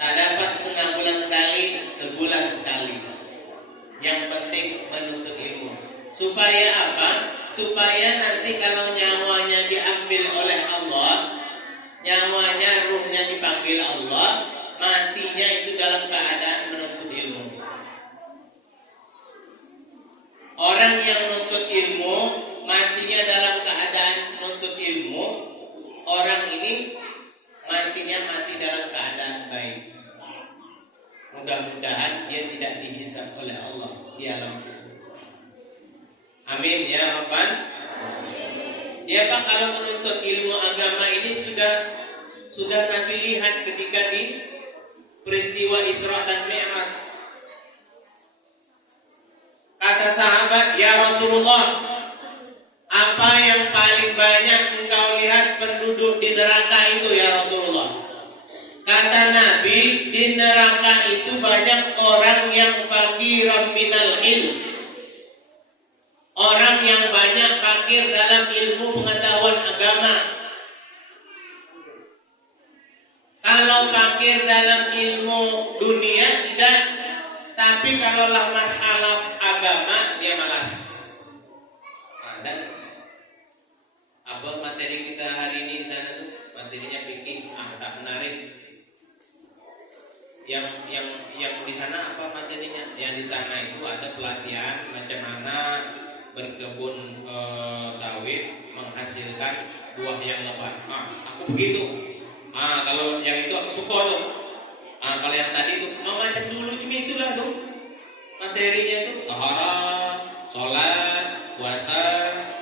Tak dapat setengah bulan sekali, sebulan sekali. Yang penting menuntut ilmu. Supaya apa? Supaya nanti kalau nyawanya diambil oleh Allah, nyawanya, ruhnya dipanggil Allah, matinya itu dalam keadaan menuntut ilmu. Orang yang menuntut ilmu, matinya dalam keadaan menuntut ilmu, orang ini matinya mati dalam keadaan baik. Mudah-mudahan dia tidak dihisab oleh Allah di alam kubur. Amin ya Rabbal. Ya Pak, kalau menuntut ilmu agama ini sudah Nabi lihat ketika di peristiwa Isra dan Mi'raj. Kata sahabat, ya Rasulullah, apa yang paling banyak engkau lihat penduduk di neraka itu ya Rasulullah? Kata Nabi, di neraka itu banyak orang yang faqiran minal ilm. Orang yang banyak fakir dalam ilmu pengetahuan agama. Kalau fakir dalam ilmu dunia tidak, tapi kalaulah masalah agama dia malas. Ada apa materi kita hari ini di sana tuh? Materinya fikih, tak menarik. Yang di sana apa materinya? Yang di sana itu ada pelatihan macam mana berkebun sawit menghasilkan buah yang lebat. Aku begitu. Kalau yang itu aku suka tuh. Kalau yang tadi tuh macam dulu cuma itulah tuh materinya tuh taharah, sholat, puasa,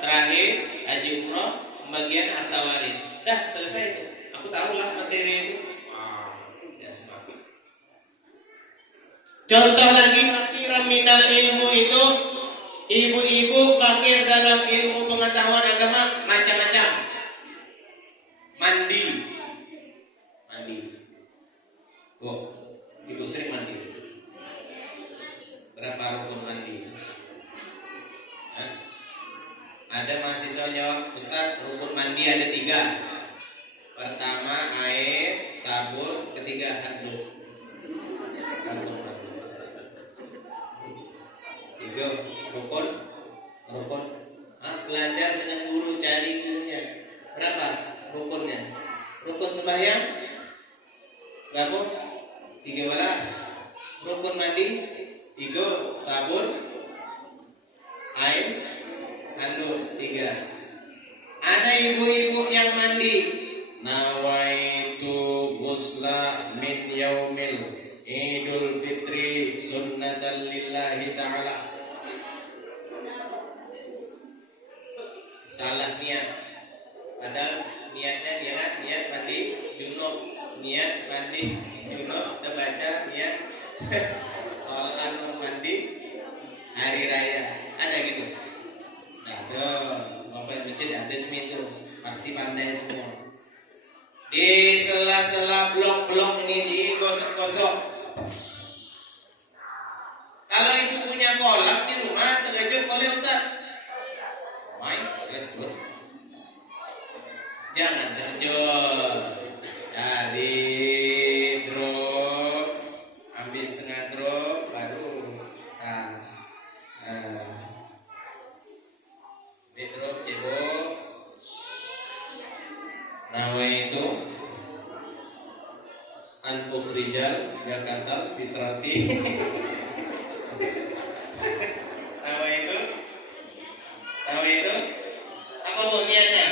terakhir haji umroh, pembagian harta waris. Dah selesai tuh. Aku tahulah materi itu. Contoh lagi fakir minal ilmu itu, ibu-ibu fakir dalam ilmu pengetahuan agama macam-macam. Mandi. Ibu sering mandi. Berapa rukun mandi? Ada mahasiswa jawab, Ustaz, rukun mandi ada 3. Pertama air, sabun, ketiga handuk. Yuk, rukun. Belajar dengan guru, cari gurunya. Berapa rukunnya? Rukun sembahyang berapa? 13. Rukun mandi 3. Sabun, air, handuk 3. Ada ibu-ibu yang mandi nawaitu ghusla min yaumil Idul Fitri sunnatan lillahi ta'ala. Salah niat. Padahal niatnya niat mandi junub, niat mandi junub, kita baca niat soal mandi hari raya. Ada gitu? Ada. Bapak masjid ada itu, pasti pandai semua. Di sela-sela blok-blok ini digosok-gosok. Kalau ibu punya kolak di rumah tergejut oleh Ustaz, main tergejut. Jangan terjun. Dari drop, ambil setengah drop, baru tas. Ambil drop, cebok. Nama itu An-Tukhrijal Jakarta Fitrati. Nama itu apa bunyiannya?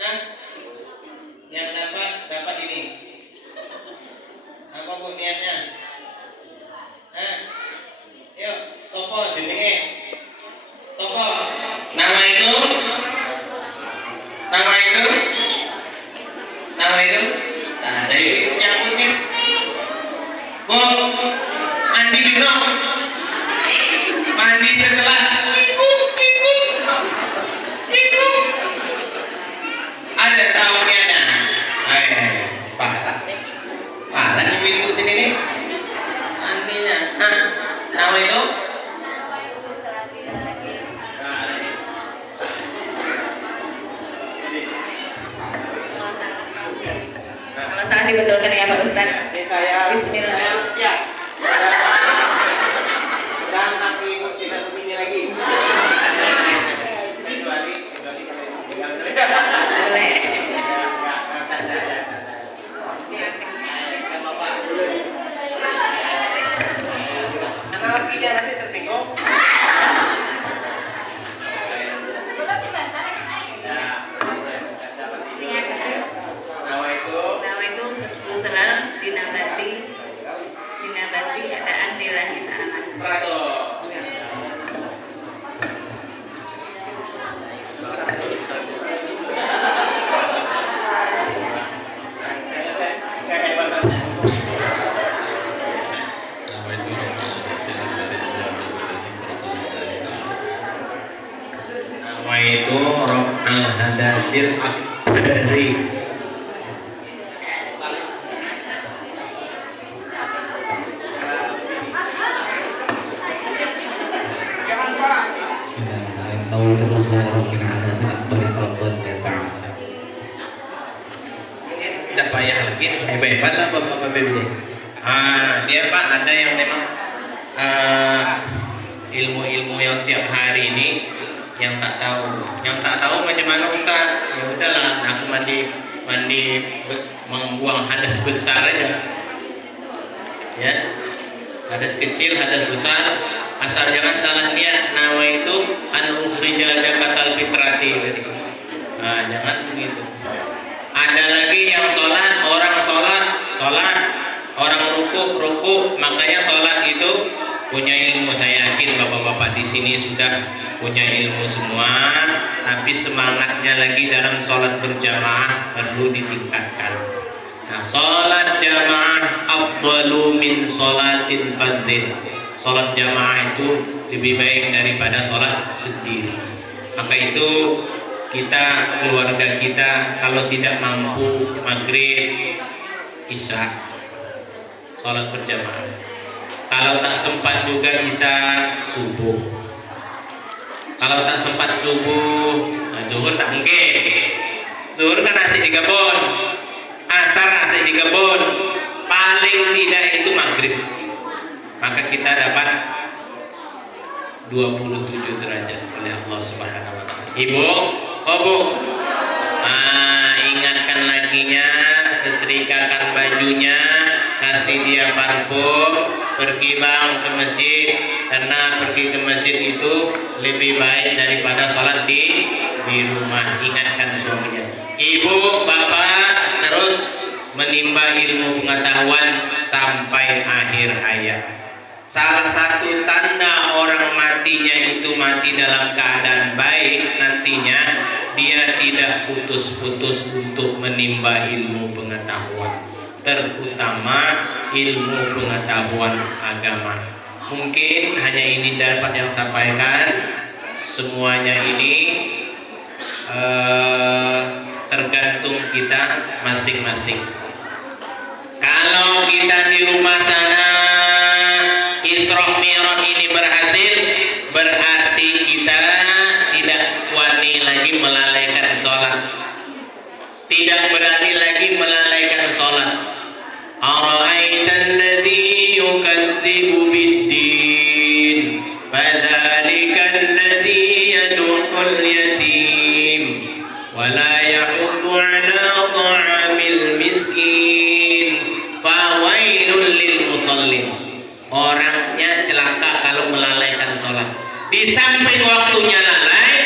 Hah? Yang dapat ini. Apa bunyiannya? Hah? Yuk, sopo jenenge? Sopo? Nama itu? Nah, dari nyambutnya. Bu, mandi dulu. Mandi setelah ibu. Ada tahunnya. Parah ibu sini nih. Mandinya. Nama itu? Salah dibetulkan ya Pak Ustaz. Bismillah. Ya. Dan nanti kita begini lagi. Kecuali Boleh. Kalau tidak nanti tersinggung. Dinabati keadaan lillahi ta'ala. Nama itu Rob al-Hadasil Akbari. Tidak payah lagi, hebat lah Bapak Bibi. Dia Pak ada yang memang ilmu-ilmu yang tiap hari ini yang tak tahu macam mana Ustaz. Ya udahlah, aku mandi membuang hadas besar aja. Ya, hadas kecil, hadas besar. Asal jangan salah niat. Nama itu An-Tukhrijal Jakarta Fitrati. Jangan begitu. Ada lagi yang sholat, orang ruku, makanya sholat itu punya ilmu. Saya yakin bapak-bapak di sini sudah punya ilmu semua, tapi semangatnya lagi dalam sholat berjamaah perlu ditingkatkan. Nah, sholat jamaah afdalu min sholatin fadzin. Sholat jamaah itu lebih baik daripada sholat sendiri. Maka itu kita, keluarga kita, kalau tidak mampu maghrib, isya, sholat berjamaah. Kalau tak sempat juga isya, subuh. Kalau tak sempat subuh, zuhur tak mungkin. Zuhur kan asik di kebun, asar asik di kebun, paling tidak itu maghrib. Maka kita dapat 27 derajat oleh Allah Subhanahu wa taala. Ibu, oh Bu. Ingatkan laginya, setrikakan bajunya, kasih dia parfum, pergi bang ke masjid, karena pergi ke masjid itu lebih baik daripada sholat di rumah. Ingatkan suaminya. Ibu, bapak terus menimba ilmu pengetahuan sampai akhir hayat. Salah satu tanda orang matinya itu mati dalam keadaan baik, nantinya dia tidak putus-putus untuk menimba ilmu pengetahuan, terutama ilmu pengetahuan agama. Mungkin hanya ini dapat yang sampaikan. Semuanya ini tergantung kita masing-masing. Kalau kita di rumah sana Isra Mi'raj ini berhasil, berarti kita tidak wani lagi melalaikan sholat, tidak berani lagi melalaikan sholat. Ara'aitan ladzi yukadzibu bid-din fadzalika alladzi yad'ul yatim wa la yahuddu 'ala ta'amil miskin fawailul lil musallin. Orangnya celaka kalau melalaikan sholat. Di samping waktunya lalai,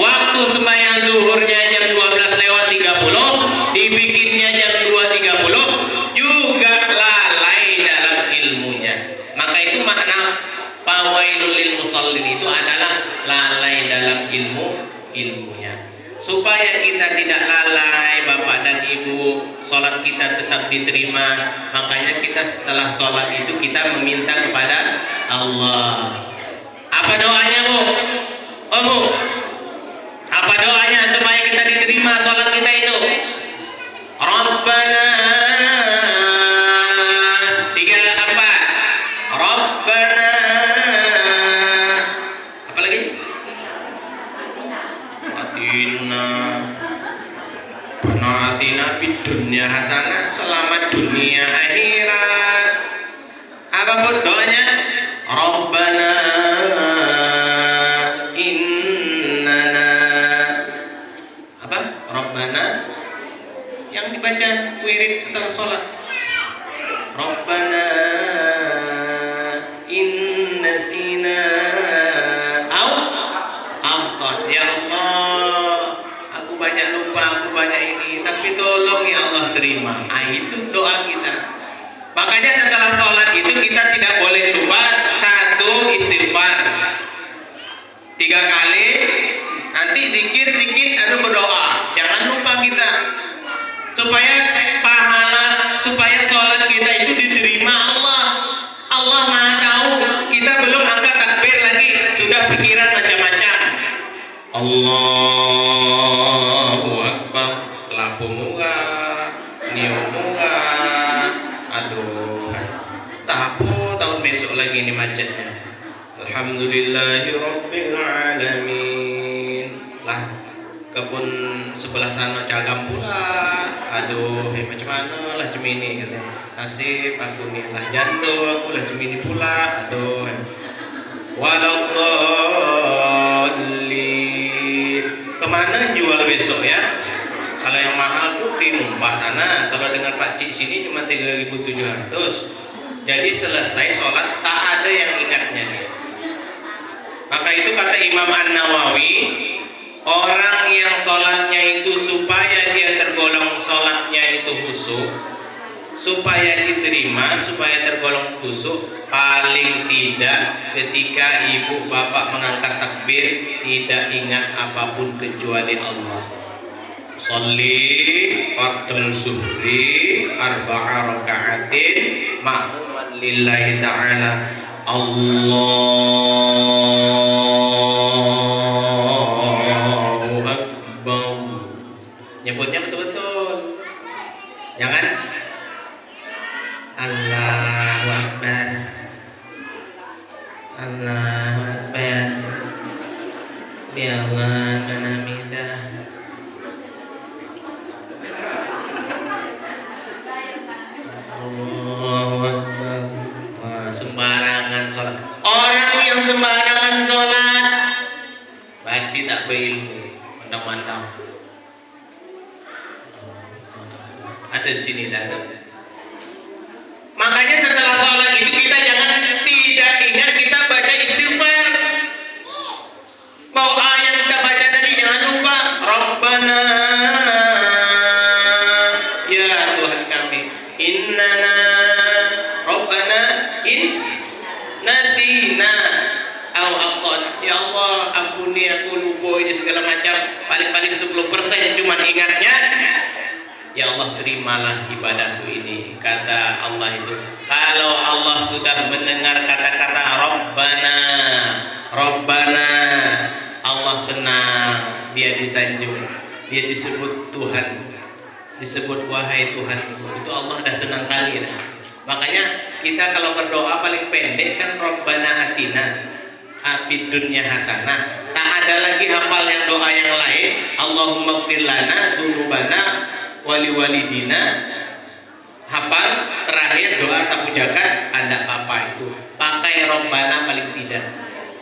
waktu sembahyang zuhurnya jam 12:30, dibikinnya jam 2:30, juga lalai dalam ilmunya. Maka itu makna fawailul lil musallin itu adalah lalai dalam ilmunya. Supaya kita tidak lalai, Bapak dan Ibu, sholat kita tetap diterima. Makanya kita setelah sholat itu kita meminta kepada Allah. Apa doanya, Bu? Oh, Bu. Apa doanya supaya kita diterima sholat kita itu? Rabbana, tiga apa? Rabbana, apa lagi? Atina fid dunya hasanah, selamat dunia akhirat. Apa pun doanya? Rabbana innana apa? Rabbana yang dibaca wirid setelah sholat. Rabbana innasina ya Allah, aku banyak lupa, aku banyak ini, tapi tolong ya Allah terima. Itu doa kita. Makanya setelah sholat itu kita tidak boleh lupa satu istighfar 3 kali, nanti zikir atau berdoa. Jangan lupa kita, supaya pahala, supaya sholat kita itu diterima Allah. Allah Maha tahu, kita belum angkat takbir lagi sudah pikiran macam-macam. Allahu Akbar, lapu muka, niu muka, aduh, tahu tahun besok lagi ini macetnya. Alhamdulillahirabbil alamin. Lah, kebun sebelah sana cagam pula. Aduh, macam mana lah cemini gitu. Nasib aku nih lah jatuh, aku lah cemini pula. Aduh. Waladdallin. Kemana jual besok ya? Kalau yang mahal tuh di Mumpah sana. Kalau dengan Pak Cik sini cuma 3.700. Jadi selesai sholat tak ada yang ingatnya nih. Maka itu kata Imam An-Nawawi, orang yang sholatnya itu supaya dia tergolong sholatnya itu khusyuk, supaya diterima, supaya tergolong khusyuk, paling tidak ketika ibu bapak mengangkat takbir tidak ingat apapun kecuali Allah. Sholli fardul zuhri arba'a raka'atin ma'muman lillahi ta'ala. Allahu Akbar. Nyebutnya betul-betul. Jangan Allahu Akbar. Allahu Akbar. Biarlah menamidah. Allahu Akbar. Wah, sembarangan sholat. Orang yang sembarangan sholat anak berilmu, mandang-mandang. Ada di sini dah. Makanya setelah sholat itu kita jangan tidak ingat kita baca istighfar. Mau ayat kita baca tadi jangan lupa Rabbana ya Tuhan kami innana Rabbana nasina au aqad ya Allah ampuni aku lupa ini segala macam paling-paling 10% cuman ingatnya ya Allah terimalah ibadahku ini. Kata Allah itu kalau Allah sudah mendengar kata-kata Rabbana Rabbana Allah senang, dia disanjung, dia disebut Tuhan, disebut wahai Tuhan, itu Allah dah senang kali ya. Makanya kita kalau berdoa paling pendek kan Rabbana atina fid dunya hasanah. Tak ada lagi hafal yang doa yang lain. Allahumma ighfir lana dzunubana wali walidina. Hafal terakhir doa sapu jagat ada apa itu? Pakai Rabbana paling tidak,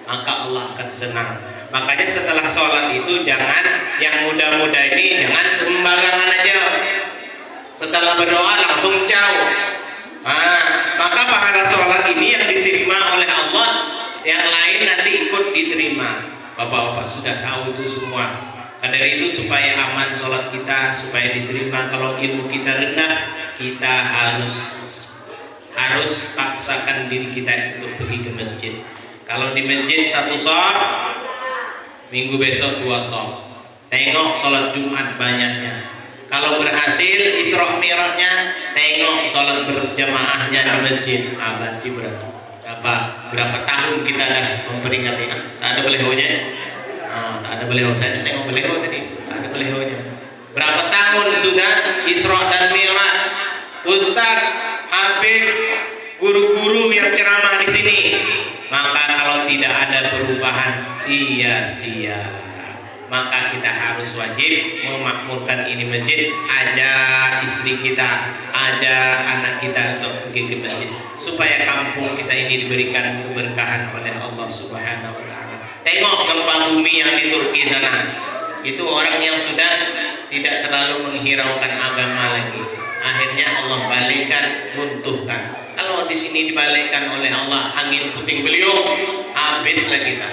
maka Allah akan senang. Makanya setelah sholat itu jangan yang muda-muda ini jangan sembarangan aja. Setelah berdoa langsung jauh. Maka pahala sholat ini yang diterima oleh Allah, yang lain nanti ikut diterima. Bapak-bapak sudah tahu itu semua. Dari itu supaya aman sholat kita, supaya diterima. Kalau ilmu kita rendah, kita harus paksakan diri kita untuk pergi ke masjid. Kalau di masjid 1 shot, minggu besok 2 shot. Tengok sholat Jumat banyaknya. Kalau berhasil Isra Mi'rajnya, tengok sholat berjamaahnya di masjid. Berarti berapa tahun kita dah memperingati. Tak ada beliaunya. Tak ada beliau. Saya tengok beliau tadi. Tak ada beliaunya. Berapa tahun sudah Isra dan Mi'raj? Ustaz, habib, guru-guru yang ceramah di sini. Maka kalau tidak ada perubahan sia-sia. Maka kita harus wajib memakmurkan ini masjid, ajak istri kita, ajak anak kita untuk pergi ke masjid, supaya kampung kita ini diberikan keberkahan oleh Allah Subhanahu wa taala. Tengok gempa bumi yang di Turki sana. Itu orang yang sudah tidak terlalu menghiraukan agama lagi. Akhirnya Allah balikkan, runtuhkan. Kalau di sini dibalikkan oleh Allah, angin puting beliung, habislah kita.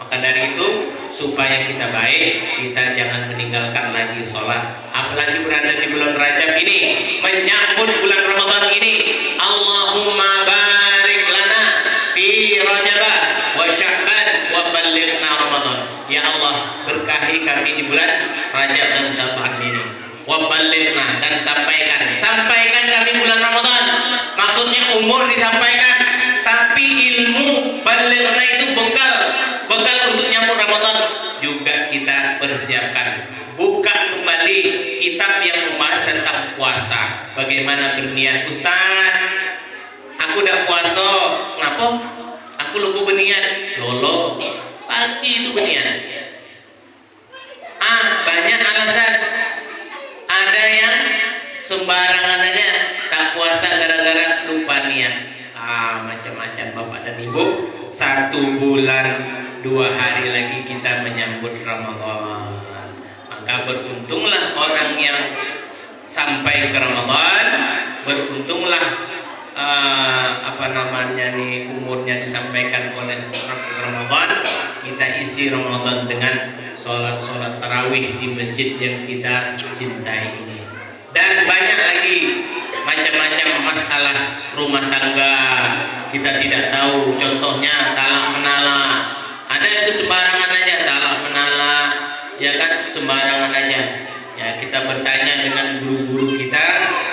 Maka dari itu supaya kita baik, kita jangan meninggalkan lagi sholat. Apalagi berada di bulan Rajab ini, menyambut bulan Ramadan ini. Allahumma barik lana fi Rajab wa Sya'ban wa ballighna Ramadan. Ya Allah, berkahi kami di bulan Rajab dan Sya'ban ini. Wa ballighna, dan sampaikan kami bulan Ramadan. Maksudnya umur disampaikan, tapi ilmu balighna itu bekal untuk nyambut Ramadan juga kita persiapkan. Buka kembali kitab yang membahas tentang puasa. Bagaimana berniat. Ustaz, aku udah puasa, ngapa? Aku lupa berniat. Lolo, pagi itu berniat. Banyak alasan. Ada yang sembarangan aja tak puasa gara-gara lupa niat. Macam-macam Bapak dan Ibu. 1 bulan 2 hari lagi kita menyambut Ramadan. Maka beruntunglah orang yang sampai ke Ramadan, beruntunglah umurnya disampaikan oleh orang ke Ramadan. Kita isi Ramadan dengan sholat tarawih di masjid yang kita cintai ini. Dan banyak lagi macam-macam masalah rumah tangga kita tidak tahu. Contohnya talak menalak, ada itu sembarangan aja talak menalak, ya kan, sembarangan aja. Ya, kita bertanya dengan guru-guru kita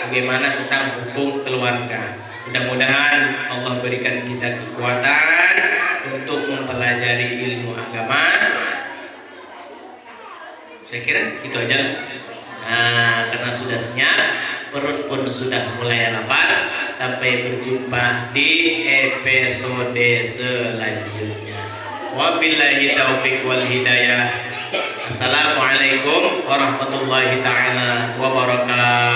bagaimana tentang hukum keluarga. Mudah-mudahan Allah berikan kita kekuatan untuk mempelajari ilmu agama. Saya kira itu aja. Karena sudah senyap, perut pun sudah mulai lapar. Sampai berjumpa di episode selanjutnya. Wabillahi taufiq wal hidayah. Assalamualaikum warahmatullahi taala wabarakatuh.